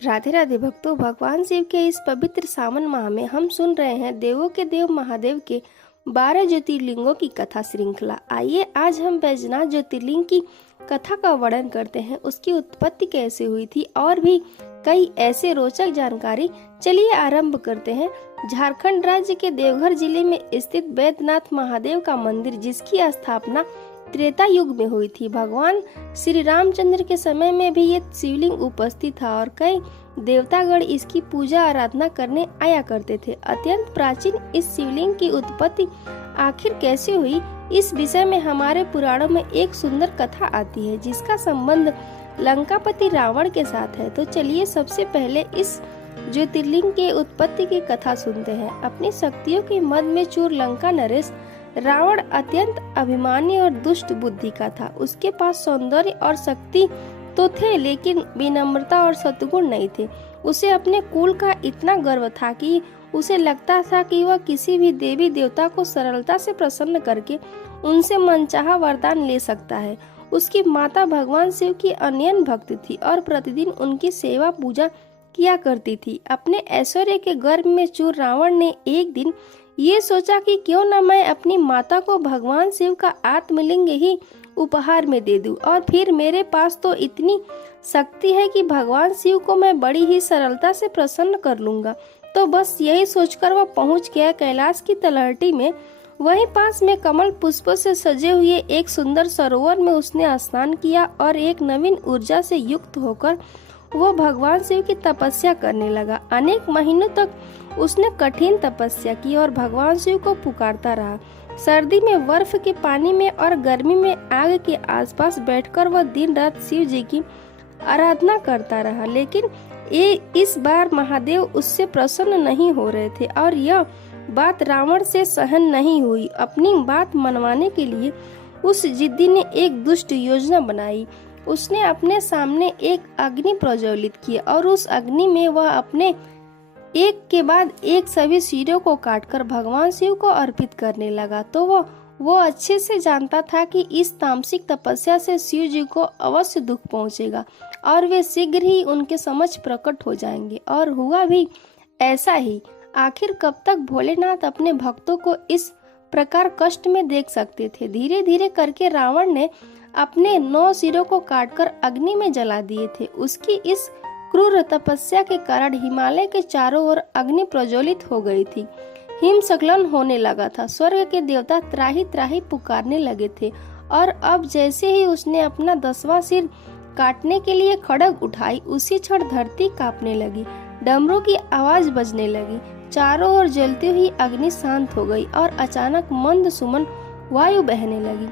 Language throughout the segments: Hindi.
राधे राधे भक्तों, भगवान शिव के इस पवित्र सावन माह में हम सुन रहे हैं देवों के देव महादेव के 12 ज्योतिर्लिंगों की कथा श्रृंखला। आइए आज हम बैजनाथ ज्योतिर्लिंग की कथा का वर्णन करते हैं, उसकी उत्पत्ति कैसे हुई थी और भी कई ऐसे रोचक जानकारी। चलिए आरंभ करते हैं। झारखंड राज्य के देवघर जिले में स्थित बैद्यनाथ महादेव का मंदिर, जिसकी स्थापना त्रेता युग में हुई थी। भगवान श्री रामचंद्र के समय में भी ये शिवलिंग उपस्थित था और कई देवतागण इसकी पूजा आराधना करने आया करते थे। अत्यंत प्राचीन इस शिवलिंग की उत्पत्ति आखिर कैसे हुई, इस विषय में हमारे पुराणों में एक सुंदर कथा आती है, जिसका संबंध लंकापति रावण के साथ है। तो चलिए सबसे पहले इस ज्योतिर्लिंग के उत्पत्ति की कथा सुनते हैं। अपनी शक्तियों के मद में चूर लंका नरेश रावण अत्यंत अभिमानी और दुष्ट बुद्धि का था। उसके पास सौंदर्य और शक्ति तो थे, लेकिन विनम्रता और सद्गुण नहीं थे। उसे अपने कुल का इतना गर्व था कि उसे लगता था कि वह किसी भी देवी देवता को सरलता से प्रसन्न करके उनसे मनचाहा वरदान ले सकता है। उसकी माता भगवान शिव की अनन्य भक्त थी और प्रतिदिन उनकी सेवा पूजा किया करती थी। अपने ऐश्वर्य के गर्व में चूर रावण ने एक दिन ये सोचा कि क्यों न मैं अपनी माता को भगवान शिव का आत्मलिंग ही उपहार में दे दूं, और फिर मेरे पास तो इतनी शक्ति है कि भगवान शिव को मैं बड़ी ही सरलता से प्रसन्न कर लूंगा। तो बस यही सोचकर वह पहुंच गया कैलाश की तलहटी में। वहीं पास में कमल पुष्पों से सजे हुए एक सुंदर सरोवर में उसने स्नान किया और एक नवीन ऊर्जा से युक्त होकर वो भगवान शिव की तपस्या करने लगा। अनेक महीनों तक उसने कठिन तपस्या की और भगवान शिव को पुकारता रहा। सर्दी में बर्फ के पानी में और गर्मी में आग के आसपास बैठकर वह दिन रात शिव जी की आराधना करता रहा, लेकिन इस बार महादेव उससे प्रसन्न नहीं हो रहे थे और यह बात रावण से सहन नहीं हुई। अपनी बात मनवाने के लिए उस जिद्दी ने एक दुष्ट योजना बनाई। उसने अपने सामने एक अग्नि प्रज्वलित किया और उस अग्नि में वह अपने एक के बाद एक सभी सिरों को काटकर भगवान शिव को अर्पित करने लगा। तो वो अच्छे से जानता था कि इस तामसिक तपस्या से शिव जी को अवश्य दुख पहुंचेगा और वे शीघ्र ही उनके समक्ष प्रकट हो जाएंगे। और हुआ भी ऐसा ही। आखिर कब तक भोलेनाथ अपने भक्तों को इस प्रकार कष्ट में देख सकते थे। धीरे धीरे करके रावण ने अपने 9 सिरों को काटकर अग्नि में जला दिए थे। उसकी इस क्रूर तपस्या के कारण हिमालय के चारों ओर अग्नि प्रज्वलित हो गई थी। हिमस्खलन होने लगा था। स्वर्ग के देवता त्राही त्राही पुकारने लगे थे और अब जैसे ही उसने अपना 10वां सिर काटने के लिए खड्ग उठाई, उसी क्षण धरती कांपने लगी, डमरू की आवाज बजने लगी, चारों ओर जलती हुई अग्नि शांत हो गई और अचानक मंद सुमन वायु बहने लगी।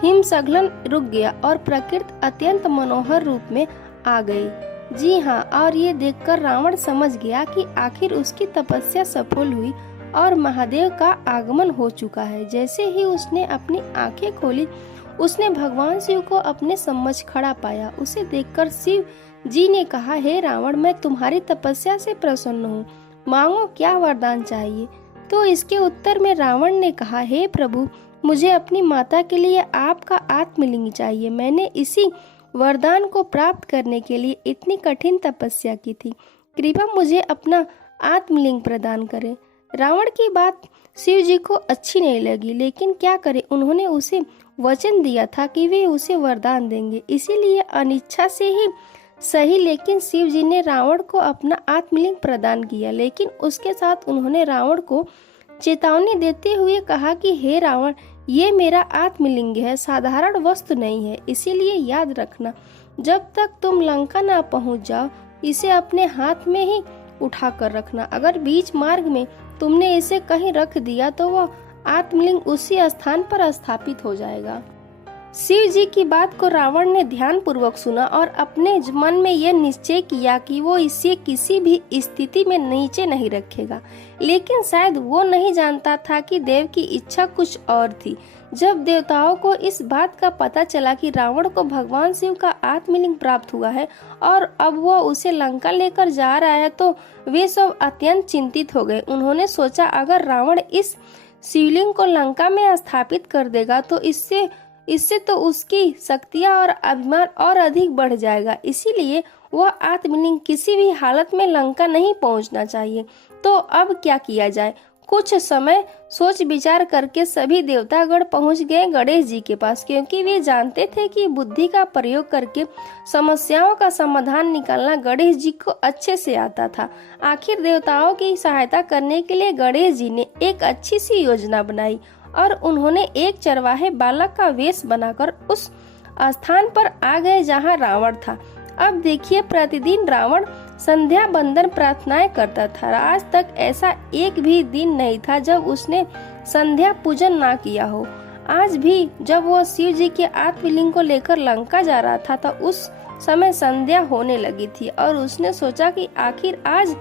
हिमस्खलन रुक गया और प्रकृति अत्यंत मनोहर रूप में आ गई। जी हाँ, और ये देखकर रावण समझ गया कि आखिर उसकी तपस्या सफल हुई और महादेव का आगमन हो चुका है। जैसे ही उसने अपनी आंखें खोली, उसने भगवान शिव को अपने समक्ष खड़ा पाया। उसे देखकर शिव जी ने कहा, हे रावण, मैं तुम्हारी तपस्या से प्रसन्न हूँ, मांगो क्या वरदान चाहिए। तो इसके उत्तर में रावण ने कहा, हे प्रभु, मुझे अपनी माता के लिए आपका आत्मलिंग चाहिए। मैंने इसी वरदान को प्राप्त करने के लिए इतनी कठिन तपस्या की थी। कृपया मुझे अपना आत्मलिंग प्रदान करें। रावण की बात शिव जी को अच्छी नहीं लगी, लेकिन क्या करे, उन्होंने उसे वचन दिया था कि वे उसे वरदान देंगे, इसीलिए अनिच्छा से ही सही, लेकिन शिव जी ने रावण को अपना आत्मलिंग प्रदान किया। लेकिन उसके साथ उन्होंने रावण को चेतावनी देते हुए कहा कि हे रावण, ये मेरा आत्मलिंग है, साधारण वस्तु नहीं है, इसीलिए याद रखना, जब तक तुम लंका ना पहुंच जाओ इसे अपने हाथ में ही उठा कर रखना। अगर बीच मार्ग में तुमने इसे कहीं रख दिया तो वह आत्मलिंग उसी स्थान पर स्थापित हो जाएगा। शिव जी की बात को रावण ने ध्यान पूर्वक सुना और अपने मन में यह निश्चय किया कि वो इसे किसी भी स्थिति में नीचे नहीं रखेगा। लेकिन शायद वो नहीं जानता था कि देव की इच्छा कुछ और थी। जब देवताओं को इस बात का पता चला कि रावण को भगवान शिव का आत्मलिंग प्राप्त हुआ है और अब वो उसे लंका लेकर जा रहा है, तो वे सब अत्यंत चिंतित हो गए। उन्होंने सोचा, अगर रावण इस शिवलिंग को लंका में स्थापित कर देगा तो इससे तो उसकी शक्तियां और अभिमान और अधिक बढ़ जाएगा। इसीलिए वह आत्मलिंग किसी भी हालत में लंका नहीं पहुंचना चाहिए। तो अब क्या किया जाए? कुछ समय सोच विचार करके सभी देवतागण पहुंच गए गणेश जी के पास, क्योंकि वे जानते थे कि बुद्धि का प्रयोग करके समस्याओं का समाधान निकालना गणेश जी को अच्छे से आता था। आखिर देवताओं की सहायता करने के लिए गणेश जी ने एक अच्छी सी योजना बनाई और उन्होंने एक चरवाहे बालक का वेश बनाकर उस स्थान पर आ गए जहाँ रावण था। अब देखिए, प्रतिदिन रावण संध्या बंदन प्रार्थनाएं करता था। आज तक ऐसा एक भी दिन नहीं था जब उसने संध्या पूजन ना किया हो। आज भी जब वो शिव जी के आत्मलिंग को लेकर लंका जा रहा था तो उस समय संध्या होने लगी थी और उसने सोचा कि आखिर आज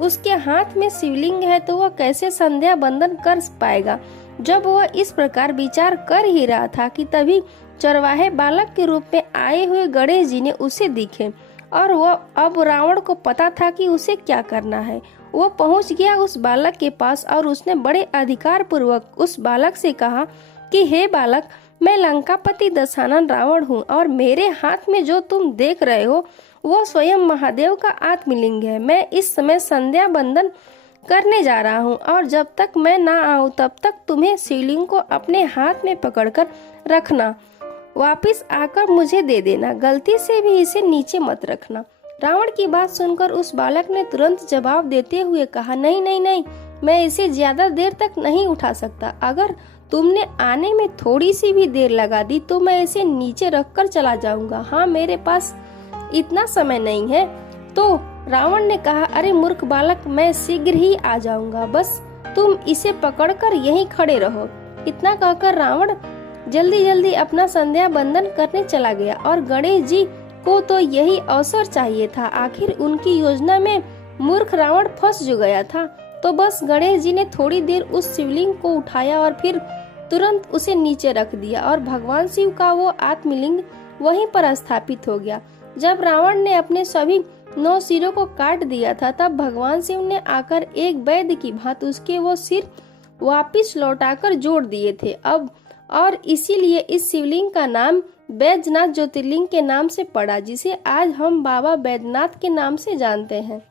उसके हाथ में शिवलिंग है तो वह कैसे संध्या बंदन कर पाएगा। जब वह इस प्रकार विचार कर ही रहा था कि तभी चरवाहे बालक के रूप में आए हुए गणेश जी ने उसे दिखे और वह अब रावण को पता था कि उसे क्या करना है। वह पहुंच गया उस बालक के पास और उसने बड़े अधिकार पूर्वक उस बालक से कहा कि हे बालक, मैं लंकापति दशानन रावण हूँ और मेरे हाथ में जो तुम देख रहे हो वो स्वयं महादेव का आत्मलिंग है। मैं इस समय संध्या बंदन करने जा रहा हूँ और जब तक मैं ना आऊँ तब तक तुम्हें शिवलिंग को अपने हाथ में पकड़कर रखना, वापिस आकर मुझे दे देना, गलती से भी इसे नीचे मत रखना। रावण की बात सुनकर उस बालक ने तुरंत जवाब देते हुए कहा, नहीं नहीं नहीं, मैं इसे ज्यादा देर तक नहीं उठा सकता। अगर तुमने आने में थोड़ी सी भी देर लगा दी तो मैं इसे नीचे रखकर चला जाऊंगा। हाँ, मेरे पास इतना समय नहीं है। तो रावण ने कहा, अरे मूर्ख बालक, मैं शीघ्र ही आ जाऊंगा, बस तुम इसे पकड़कर यहीं खड़े रहो। इतना कहकर रावण जल्दी जल्दी अपना संध्या बंदन करने चला गया और गणेश जी को तो यही अवसर चाहिए था। आखिर उनकी योजना में मूर्ख रावण फंस जो गया था। तो बस गणेश जी ने थोड़ी देर उस शिवलिंग को उठाया और फिर तुरंत उसे नीचे रख दिया और भगवान शिव का वो आत्मलिंग वहीं पर स्थापित हो गया। जब रावण ने अपने सभी 9 सिरों को काट दिया था तब भगवान शिव ने आकर एक वैद्य की भांति उसके वो सिर वापिस लौटाकर जोड़ दिए थे। अब और इसीलिए इस शिवलिंग का नाम बैजनाथ ज्योतिर्लिंग के नाम से पड़ा, जिसे आज हम बाबा बैजनाथ के नाम से जानते हैं।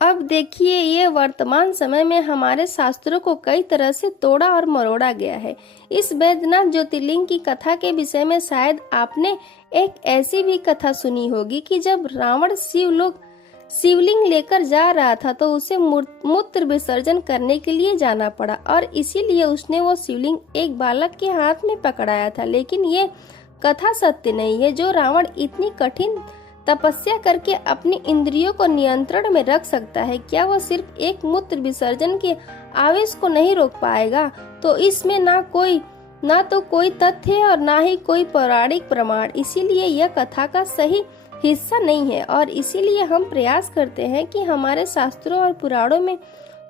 अब देखिए, ये वर्तमान समय में हमारे शास्त्रों को कई तरह से तोड़ा और मरोड़ा गया है। इस बैजनाथ ज्योतिर्लिंग की कथा के विषय में शायद आपने एक ऐसी भी कथा सुनी होगी कि जब रावण शिवलिंग लेकर जा रहा था तो उसे मूत्र विसर्जन करने के लिए जाना पड़ा और इसीलिए उसने वो शिवलिंग एक बालक के हाथ में पकड़ाया था। लेकिन ये कथा सत्य नहीं है। जो रावण इतनी कठिन तपस्या करके अपनी इंद्रियों को नियंत्रण में रख सकता है, क्या वह सिर्फ एक मूत्र विसर्जन के आवेश को नहीं रोक पाएगा? तो इसमें ना तो कोई तथ्य है और ना ही कोई पौराणिक प्रमाण। इसीलिए यह कथा का सही हिस्सा नहीं है और इसीलिए हम प्रयास करते हैं कि हमारे शास्त्रों और पुराणों में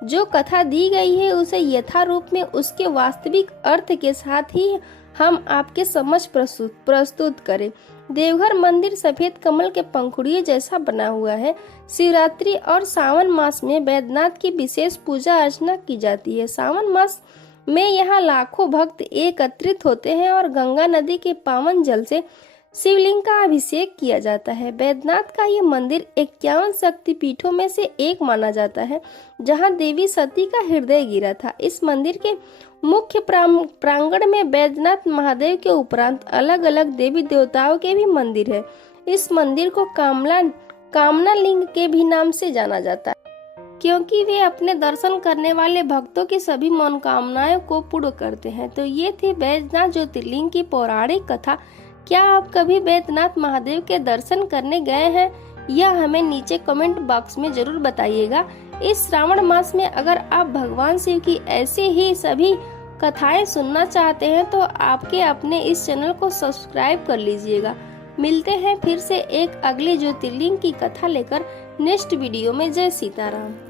जो कथा दी गई है उसे यथारूप में उसके वास्तविक अर्थ के साथ ही हम आपके समक्ष प्रस्तुत करें। देवघर मंदिर सफेद कमल के पंखुड़ियों जैसा बना हुआ है। शिवरात्रि और सावन मास में बैद्यनाथ की विशेष पूजा अर्चना की जाती है। सावन मास में यहाँ लाखों भक्त एकत्रित होते हैं और गंगा नदी के पावन जल से शिवलिंग का अभिषेक किया जाता है। बैद्यनाथ का ये मंदिर 51 शक्तिपीठों में से एक माना जाता है, जहाँ देवी सती का हृदय गिरा था। इस मंदिर के मुख्य प्रांगण में बैद्यनाथ महादेव के उपरांत अलग अलग देवी देवताओं के भी मंदिर है। इस मंदिर को कामना लिंग के भी नाम से जाना जाता है, क्योंकि वे अपने दर्शन करने वाले भक्तों की सभी मनोकामनाओं को पूर्ण करते हैं। तो ये थी बैद्यनाथ ज्योतिर्लिंग की पौराणिक कथा। क्या आप कभी बैद्यनाथ महादेव के दर्शन करने गए हैं? यह हमें नीचे कमेंट बॉक्स में जरूर बताइएगा। इस श्रावण मास में अगर आप भगवान शिव की ऐसे ही सभी कथाएं सुनना चाहते हैं तो आपके अपने इस चैनल को सब्सक्राइब कर लीजिएगा। मिलते हैं फिर से एक अगले ज्योतिर्लिंग की कथा लेकर नेक्स्ट वीडियो में। जय सीताराम।